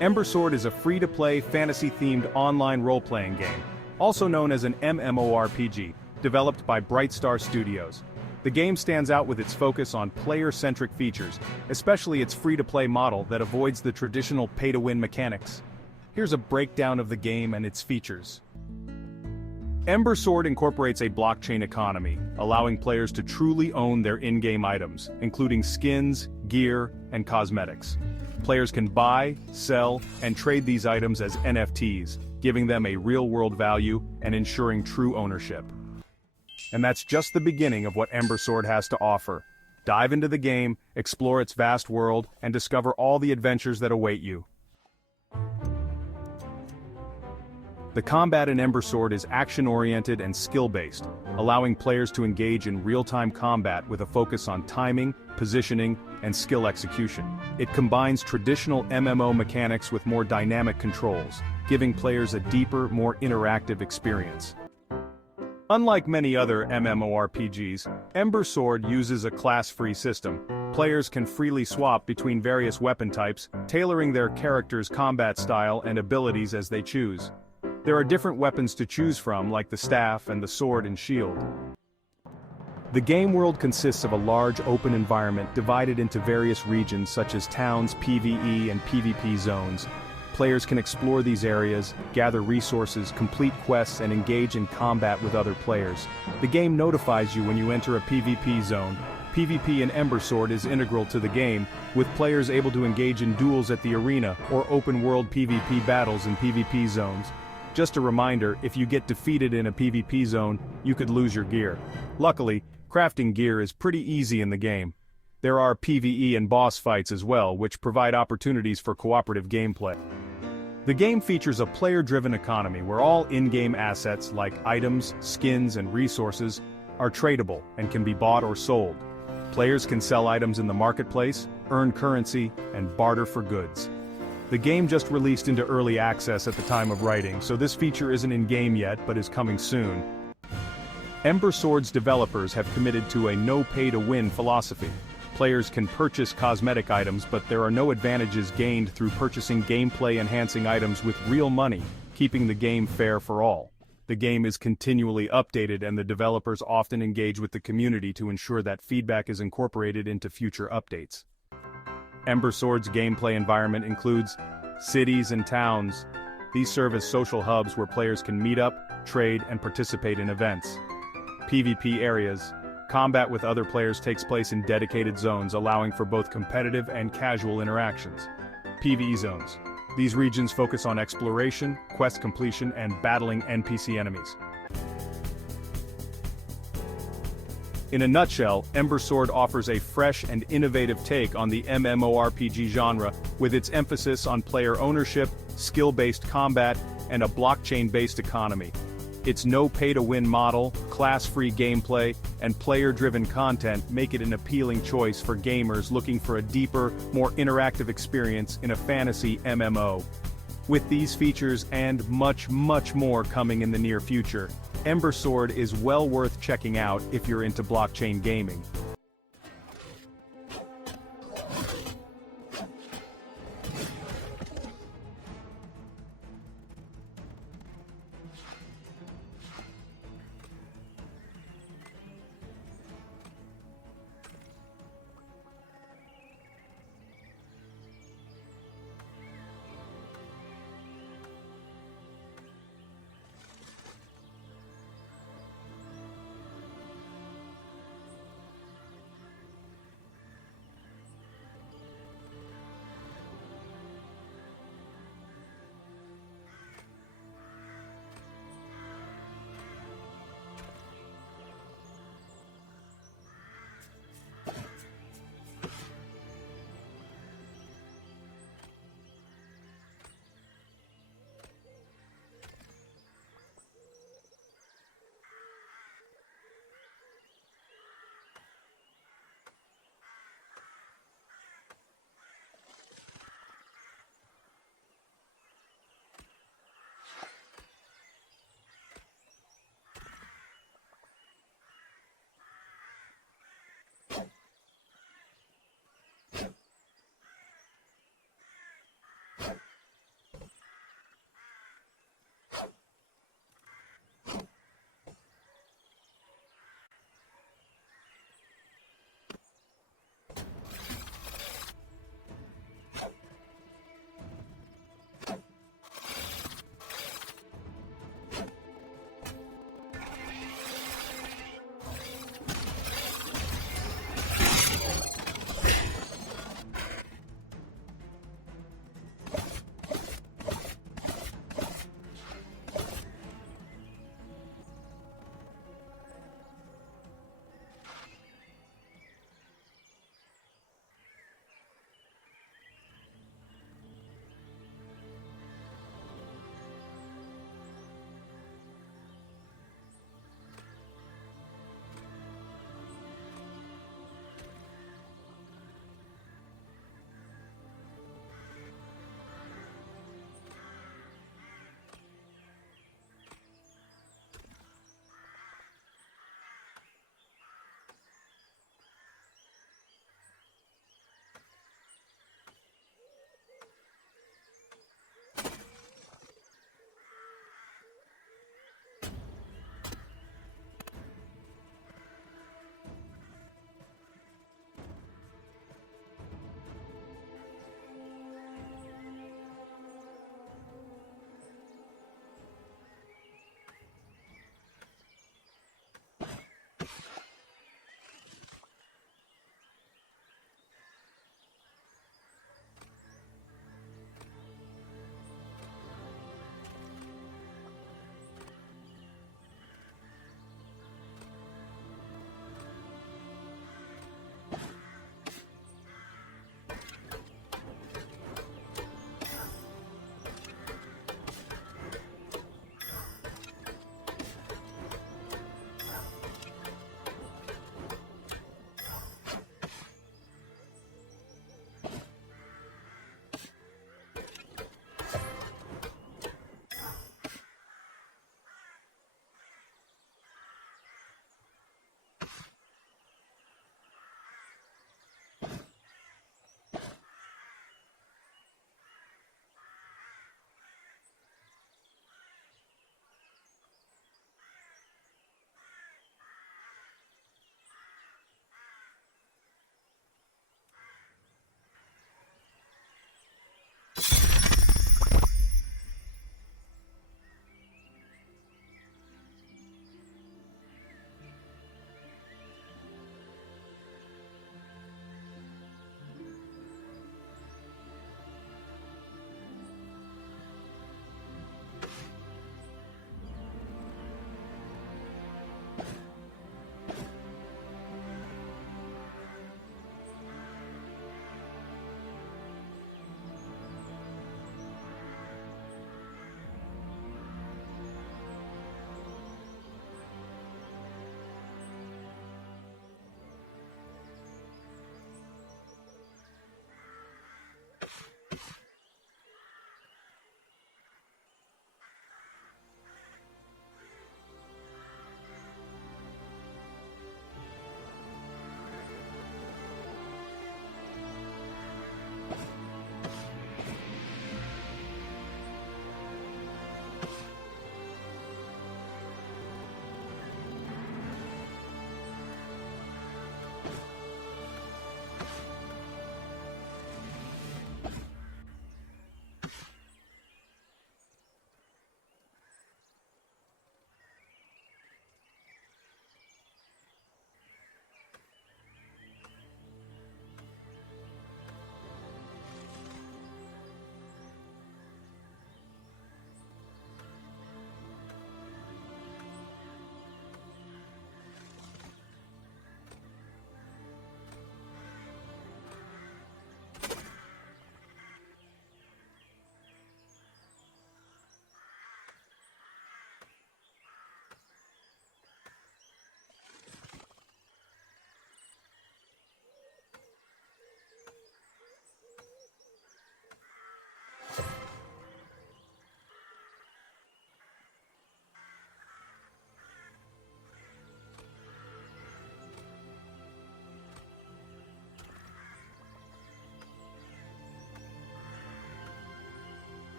Ember Sword is a free-to-play, fantasy-themed online role-playing game, also known as an MMORPG, developed by Brightstar Studios. The game stands out with its focus on player-centric features, especially its free-to-play model that avoids the traditional pay-to-win mechanics. Here's a breakdown of the game and its features. Ember Sword incorporates a blockchain economy, allowing players to truly own their in-game items, including skins, gear, and cosmetics. Players can buy, sell, and trade these items as NFTs, giving them a real-world value and ensuring true ownership. And that's just the beginning of what Ember Sword has to offer. Dive into the game, explore its vast world, and discover all the adventures that await you. The combat in Ember Sword is action-oriented and skill-based, allowing players to engage in real-time combat with a focus on timing, positioning, and skill execution. It combines traditional MMO mechanics with more dynamic controls, giving players a deeper, more interactive experience. Unlike many other MMORPGs, Ember Sword uses a class-free system. Players can freely swap between various weapon types, tailoring their character's combat style and abilities as they choose. There are different weapons to choose from, like the staff and the sword and shield. The game world consists of a large open environment divided into various regions such as towns, PvE and PvP zones. Players can explore these areas, gather resources, complete quests, and engage in combat with other players. The game notifies you when you enter a PvP zone. PvP in Ember Sword is integral to the game, with players able to engage in duels at the arena or open-world PvP battles in PvP zones. Just a reminder, if you get defeated in a PvP zone, you could lose your gear. Luckily, crafting gear is pretty easy in the game. There are PvE and boss fights as well, which provide opportunities for cooperative gameplay. The game features a player-driven economy where all in-game assets like items, skins, and resources are tradable and can be bought or sold. Players can sell items in the marketplace, earn currency, and barter for goods. The game just released into early access at the time of writing, so this feature isn't in-game yet but is coming soon. Ember Sword's developers have committed to a no-pay-to-win philosophy. Players can purchase cosmetic items, but there are no advantages gained through purchasing gameplay-enhancing items with real money, keeping the game fair for all. The game is continually updated and the developers often engage with the community to ensure that feedback is incorporated into future updates. Ember Sword's gameplay environment includes cities and towns. These serve as social hubs where players can meet up, trade, and participate in events. PvP areas. Combat with other players takes place in dedicated zones, allowing for both competitive and casual interactions. PvE zones. These regions focus on exploration, quest completion, and battling NPC enemies. In a nutshell, Ember Sword offers a fresh and innovative take on the MMORPG genre, with its emphasis on player ownership, skill-based combat, and a blockchain-based economy. Its no-pay-to-win model, class-free gameplay, and player-driven content make it an appealing choice for gamers looking for a deeper, more interactive experience in a fantasy MMO. With these features and much more coming in the near future, Ember Sword is well worth checking out if you're into blockchain gaming.